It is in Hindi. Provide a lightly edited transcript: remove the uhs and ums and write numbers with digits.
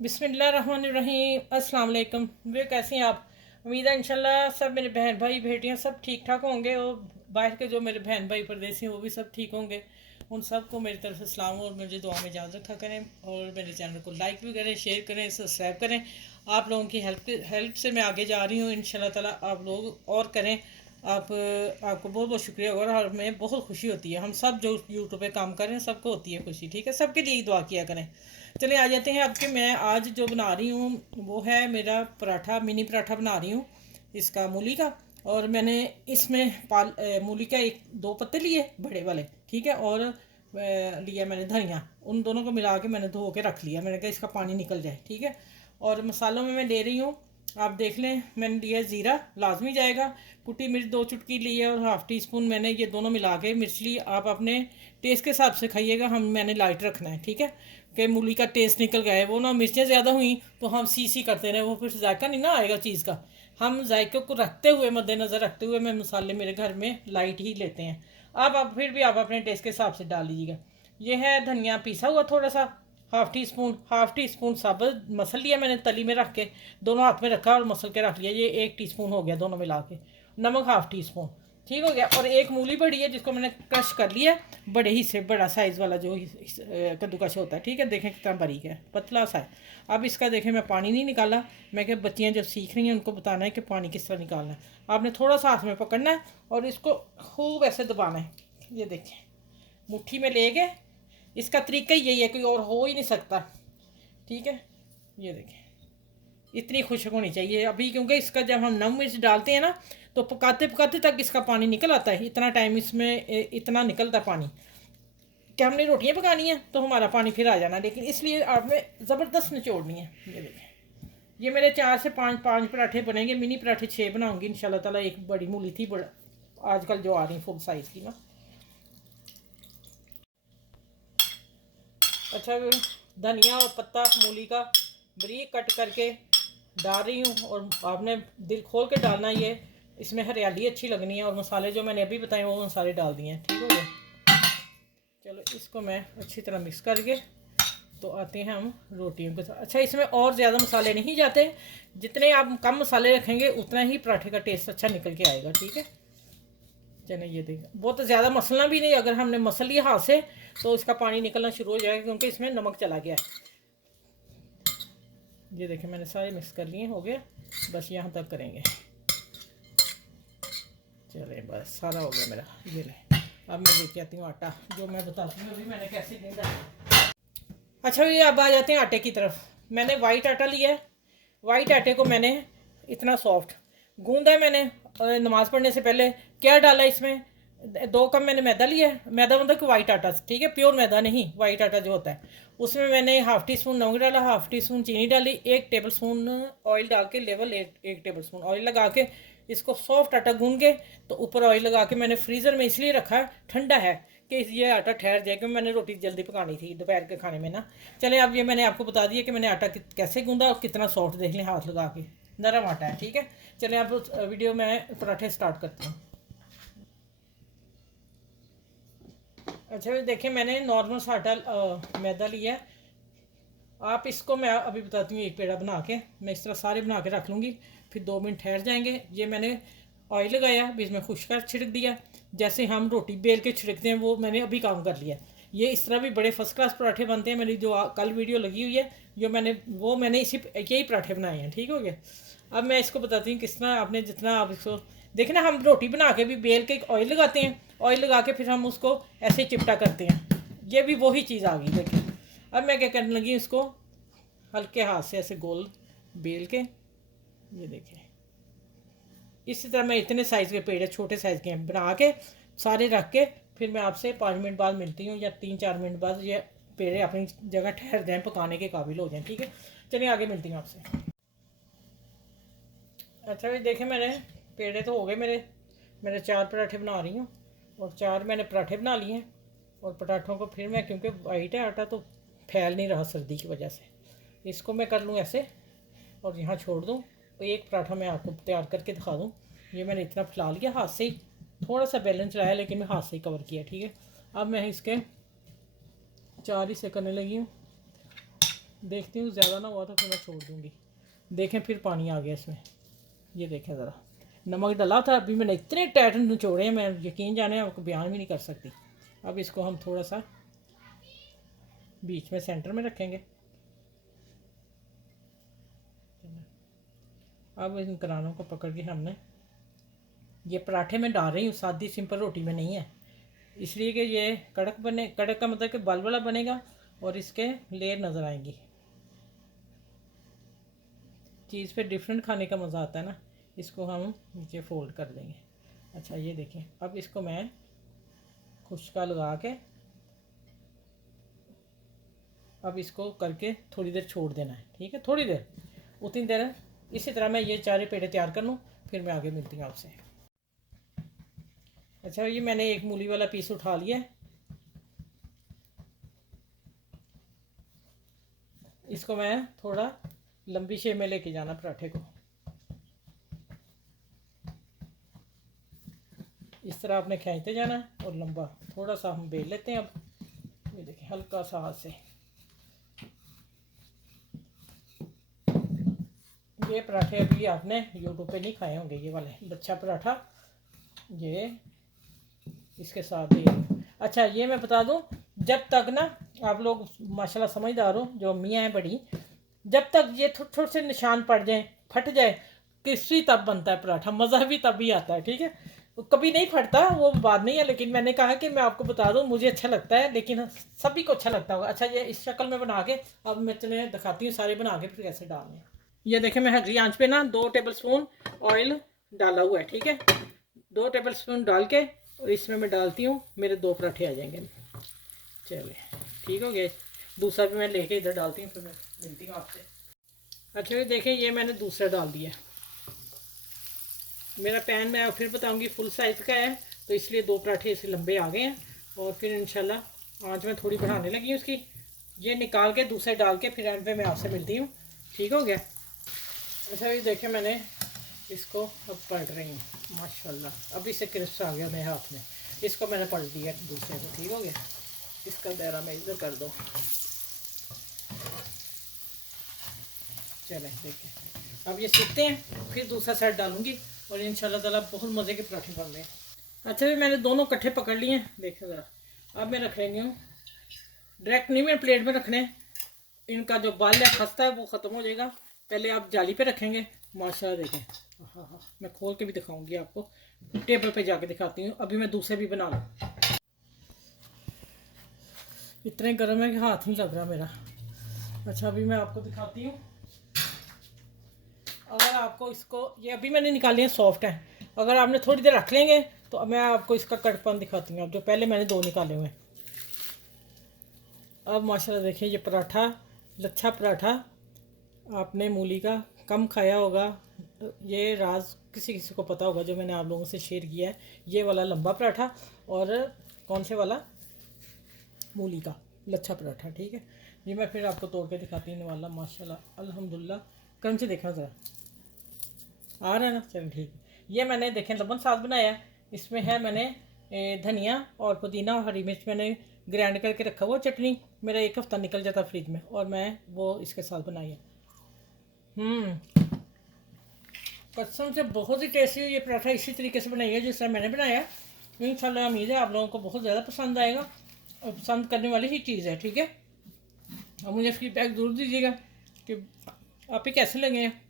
बिस्मिल्लाहिर्रहमानिर्रहीम। अस्सलाम वालेकुम। वे कैसी हैं आप? उम्मीद है इंशाल्लाह सब मेरे बहन भाई बेटियां सब ठीक ठाक होंगे और बाहर के जो मेरे बहन भाई परदेसी हैं वो भी सब ठीक होंगे। उन सबको मेरी तरफ से सलाम और मुझे दुआ में याद रखा करें और मेरे चैनल को लाइक भी करें, शेयर करें, सब्सक्राइब करें। आप लोगों की हेल्प से मैं आगे जा रही हूँ इंशाल्लाह ताला। आप लोग और करें। आपको बहुत बहुत शुक्रिया होगा और हमें बहुत खुशी होती है। हम सब जो यूट्यूब पे काम कर रहे हैं सबको होती है खुशी। ठीक है, सबके लिए दुआ किया करें। चलिए आ जाते हैं। अब कि मैं आज जो बना रही हूँ वो है मेरा पराठा, मिनी पराठा बना रही हूँ इसका, मूली का। और मैंने इसमें मूली का एक दो पत्ते लिए बड़े वाले, ठीक है। और लिया मैंने धनिया, उन दोनों को मिला के मैंने धो के रख लिया। मैंने कहा इसका पानी निकल जाए, ठीक है। और मसालों में मैं ले रही हूँ, आप देख लें, मैंने लिया ज़ीरा, लाजमी जाएगा। कुटी मिर्च 2 चुटकी ली है और हाफ़ टी स्पून मैंने ये दोनों मिला के मिर्च ली। आप अपने टेस्ट के हिसाब से खाइएगा, मैंने लाइट रखना है, ठीक है। कि मूली का टेस्ट निकल गया है, वो ना मिर्चें ज़्यादा हुई तो हम सी करते रहे, वो फिर जायका नहीं ना आएगा चीज़ का। हम जायके को रखते हुए, मद्देनज़र रखते हुए, मैं मसाले मेरे घर में लाइट ही लेते हैं। आप फिर भी आप अपने टेस्ट के हिसाब से डाल लीजिएगा। ये है धनिया पिसा हुआ थोड़ा सा, हाफ़ टी स्पून साबुत मसल लिया मैंने तली में रख के, दोनों हाथ में रखा और मसल के रख लिया। ये 1 टीस्पून हो गया दोनों मिला के। नमक हाफ़ टी स्पून, ठीक हो गया। और एक मूली बड़ी है जिसको मैंने क्रश कर लिया, बड़े ही से बड़ा साइज़ वाला जो कद्दूकश होता है, ठीक है। देखें कितना बारीक है, पतला सा है। अब इसका देखें मैं पानी नहीं निकाला। मैं क्या बच्चियाँ जब सीख रही हैं उनको बताना है कि पानी किस तरह निकालना है। आपने थोड़ा सा हाथ में पकड़ना है और इसको खूब ऐसे दबाना है। ये देखें, मुट्ठी में ले गए। इसका तरीका ही यही है, कोई और हो ही नहीं सकता, ठीक है। ये देखें, इतनी खुशक होनी चाहिए अभी, क्योंकि इसका जब हम नम मिर्च डालते हैं ना तो पकाते पकाते तक इसका पानी निकल आता है। इतना टाइम इसमें इतना निकलता पानी कि हमने रोटियां पकानी है तो हमारा पानी फिर आ जाना, लेकिन इसलिए आपने ज़बरदस्त निचोड़नी है। ये देखें, ये मेरे 4 से 5 पराठे बनेंगे। मिनी पराठे 6 बनाऊंगी इंशाल्लाह ताला। एक बड़ी मूली थी, बड़ा आजकल जो आ रही फुल साइज़ की ना। अच्छा, धनिया और पत्ता मूली का बारीक कट करके डाल रही हूँ। और आपने दिल खोल के डालना, ये इसमें हरियाली अच्छी लगनी है। और मसाले जो मैंने अभी बताए वो मसाले डाल दिए हैं, ठीक हो गया। चलो इसको मैं अच्छी तरह मिक्स करके तो आते हैं हम रोटियों के साथ। अच्छा, इसमें और ज़्यादा मसाले नहीं जाते, जितने आप कम मसाले रखेंगे उतना ही पराठे का टेस्ट अच्छा निकल के आएगा, ठीक है। चलिए ये देखिए, बहुत ज़्यादा मसलना भी नहीं। अगर हमने मसल लिया हाथ से तो इसका पानी निकलना शुरू हो जाएगा, क्योंकि इसमें नमक चला गया है। ये देखिए मैंने सारे मिक्स कर लिए, हो गया। बस यहाँ तक करेंगे। चलिए बस सारा हो गया मेरा। ये ले, अब मैं लेके आती हूँ आटा, जो मैं बताती हूँ अभी मैंने कैसे गूंदा। अच्छा, ये अब आ जाते हैं आटे की तरफ। मैंने वाइट आटा लिया है। वाइट आटे को मैंने इतना सॉफ्ट गूंदा है मैंने। नमाज़ पढ़ने से पहले क्या डाला इसमें, 2 कप मैंने मैदा लिया है। मैदा मतलब कि वाइट आटा, ठीक है, प्योर मैदा नहीं, वाइट आटा जो होता है। उसमें मैंने हाफ़ टी स्पून नमक डाला, हाफ़ टी स्पून चीनी डाली, 1 टेबल स्पून ऑयल डाल के, लेवल 1 टेबल स्पून ऑयल लगा के इसको सॉफ्ट आटा गूंद के तो ऊपर ऑयल लगा के मैंने फ्रीज़र में इसलिए रखा है, ठंडा है, कि ये आटा ठहर जाए, क्योंकि मैंने रोटी जल्दी पकानी थी दोपहर के खाने में ना। चले अब ये मैंने आपको बता दिया कि मैंने आटा कैसे गूंदा और कितना सॉफ्ट, देख लें हाथ लगा के, नरम आटा है, ठीक है। चले अब वीडियो में पराठे स्टार्ट करते हैं। अच्छा देखिए, मैंने नॉर्मल सा आटा मैदा लिया है। आप इसको, मैं अभी बताती हूँ, एक पेड़ा बना के मैं इस तरह सारे बना के रख लूँगी, फिर 2 मिनट ठहर जाएंगे। ये मैंने ऑयल लगाया, बीच में खुश्क कर छिड़क दिया, जैसे हम रोटी बेल के छिड़कते हैं वो मैंने अभी काम कर लिया। ये इस तरह भी बड़े फर्स्ट क्लास पराठे बनते हैं। मेरी जो कल वीडियो लगी हुई है, जो मैंने इसी यही पराठे बनाए हैं, ठीक हो गया। अब मैं इसको बताती हूँ किस तरह आपने, जितना आप इसको देखना, हम रोटी बना के भी बेल के ऑयल लगाते हैं, ऑयल लगा के फिर हम उसको ऐसे चिपटा करते हैं। ये भी वही चीज़ आ गई, देखिए। अब मैं क्या करने लगी, इसको हल्के हाथ से ऐसे गोल बेल के, ये देखिए इसी तरह मैं इतने साइज़ के पेड़े, छोटे साइज़ के बना के सारे रख के फिर मैं आपसे 5 मिनट बाद मिलती हूँ, या 3-4 मिनट बाद ये पेड़े अपनी जगह ठहर जाएँ, पकाने के काबिल हो जाएँ, ठीक है। चलिए आगे मिलती हूँ आपसे। अच्छा भाई देखें, मैंने पेड़े तो हो गए मेरे 4 पराठे बना रही हूँ, और 4 मैंने पराठे बना लिए हैं। और पराठों को फिर मैं, क्योंकि वाइट है आटा तो फैल नहीं रहा सर्दी की वजह से, इसको मैं कर लूँ ऐसे और यहाँ छोड़ दूँ। तो एक पराठा मैं आपको तैयार करके दिखा दूँ। ये मैंने इतना फैला लिया हाथ से ही, थोड़ा सा बैलेंस रहा है लेकिन मैं हाथ से ही कवर किया, ठीक है। अब मैं इसके 4 हिस्से करने लगी हूँ। देखती हूँ ज़्यादा ना हुआ तो फिर मैं छोड़ दूँगी। देखें फिर पानी आ गया इसमें, ये देखें ज़रा, नमक डाला था अभी मैंने, इतने टाइट निचोड़े हैं, मैं यकीन जाने आपको बयान भी नहीं कर सकती। अब इसको हम थोड़ा सा बीच में सेंटर में रखेंगे। अब इन करानों को पकड़ के हमने, ये पराठे में डाल रही हूँ, सादी सिंपल रोटी में नहीं है, इसलिए कि ये कड़क बने, कड़क का मतलब कि बल वाला बनेगा और इसके लेयर नज़र आएंगी। चीज़ पे डिफरेंट खाने का मज़ा आता है ना। इसको हम नीचे फोल्ड कर देंगे। अच्छा ये देखें, अब इसको मैं खुश्का लगा के अब इसको करके थोड़ी देर छोड़ देना है, ठीक है, थोड़ी देर, उतनी देर इसी तरह मैं ये चारे पेड़े तैयार कर लूँ, फिर मैं आगे मिलती हूँ आपसे। अच्छा ये मैंने एक मूली वाला पीस उठा लिया है, इसको मैं थोड़ा लंबी शेप में लेके जाना पराठे को, इस तरह आपने खींचते जाना है और लंबा थोड़ा सा हम बेल लेते हैं। अब ये देखिए हल्का सा हाथ से, ये पराठे अभी आपने यूट्यूब पे नहीं खाए होंगे, ये वाले लच्छा पराठा, ये इसके साथ ये। अच्छा ये मैं बता दूं, जब तक ना आप लोग माशाल्लाह समझदार हो, जो अम्मियाँ हैं बड़ी, जब तक ये थोड़े थोड़े से निशान पड़ जाएं, फट जाए, क्रिस्पी तब बनता है पराठा, मज़ा भी तभी आता है, ठीक है। वो कभी नहीं फटता वो बात नहीं है, लेकिन मैंने कहा कि मैं आपको बता दूं, मुझे अच्छा लगता है, लेकिन सभी को अच्छा लगता होगा। अच्छा ये इस शक्ल में बना के अब मैं तुम्हें दिखाती हूँ सारे बना के फिर कैसे डालने हैं। ये देखें मैं हरी आंच पे ना 2 टेबल स्पून ऑयल डाला हुआ है, ठीक है, 2 टेबल स्पून डाल के और इसमें मैं डालती हूँ, मेरे 2 पराठे आ जाएंगे। चलिए ठीक हो गया, दूसरा भी मैं लेके इधर डालती हूँ, फिर मैं मिलती हूँ आपसे। अच्छा ये देखें ये मैंने दूसरा डाल दिया, मेरा पैन मैं फिर बताऊँगी फुल साइज़ का है, तो इसलिए 2 पराठे ऐसे लंबे आ गए हैं। और फिर इंशाल्लाह आँच में थोड़ी बढ़ाने लगी हूँ उसकी, ये निकाल के दूसरे डाल के फिर एंड पे मैं आपसे मिलती हूँ, ठीक हो गया। अच्छा ये देखें मैंने इसको अब पलट रही हूँ, माशाल्लाह अभी से क्रिस्प आ गया मेरे हाथ में, इसको मैंने पलट दिया दूसरे को, ठीक हो गया। इसका दायरा मैं इधर कर दूँ, चलें देखें अब ये सीखते हैं, फिर दूसरा साइड डालूंगी और इंशाल्लाह ताला बहुत मज़े के पराठे बन रहे हैं। अच्छा भी मैंने दोनों कट्ठे पकड़ लिए हैं, देखें ज़रा, अब मैं रख रही हूँ, डायरेक्ट नहीं मैं प्लेट में रखने, इनका जो बाल है खस्ता है वो ख़त्म हो जाएगा, पहले आप जाली पे रखेंगे। माशाल्लाह देखें, हाँ हाँ मैं खोल के भी दिखाऊंगी आपको, टेबल पे जाके दिखाती हूँ। अभी मैं दूसरे भी बना लूँ, इतने गर्म है कि हाथ नहीं लग रहा मेरा। अच्छा अभी मैं आपको दिखाती हूँ, अगर आपको इसको, ये अभी मैंने निकाली है सॉफ्ट है, अगर आपने थोड़ी देर रख लेंगे तो मैं आपको इसका कड़कपन दिखाती हूँ। अब जो पहले मैंने 2 निकाले हुए हैं, अब माशाल्लाह देखिए ये पराठा, लच्छा पराठा, आपने मूली का कम खाया होगा, ये राज किसी किसी को पता होगा जो मैंने आप लोगों से शेयर किया है, ये वाला लंबा पराठा और कौन से वाला, मूली का लच्छा पराठा, ठीक है। ये मैं फिर आपको तोड़ के दिखाती हूँ वाला, माशाल्लाह अल्हम्दुलिल्लाह, क्रंची देखना ज़रा आ रहा है ना, चलो ठीक है। ये मैंने देखें लबन साग बनाया, इसमें है मैंने धनिया और पुदीना और हरी मिर्च मैंने ग्राइंड करके रखा हुआ, चटनी मेरा 1 हफ्ता निकल जाता फ्रिज में, और मैं वो इसके साथ बनाई है। कसम से बहुत ही टेस्टी है ये पराठा, इसी तरीके से बनाइए जिस तरह मैंने बनाया। इंशाल्लाह उम्मीद है आप लोगों को बहुत ज़्यादा पसंद आएगा, और पसंद करने वाली ही चीज़ है, ठीक है। और मुझे फीडबैक ज़रूर दीजिएगा कि आप ही कैसे लगे हैं।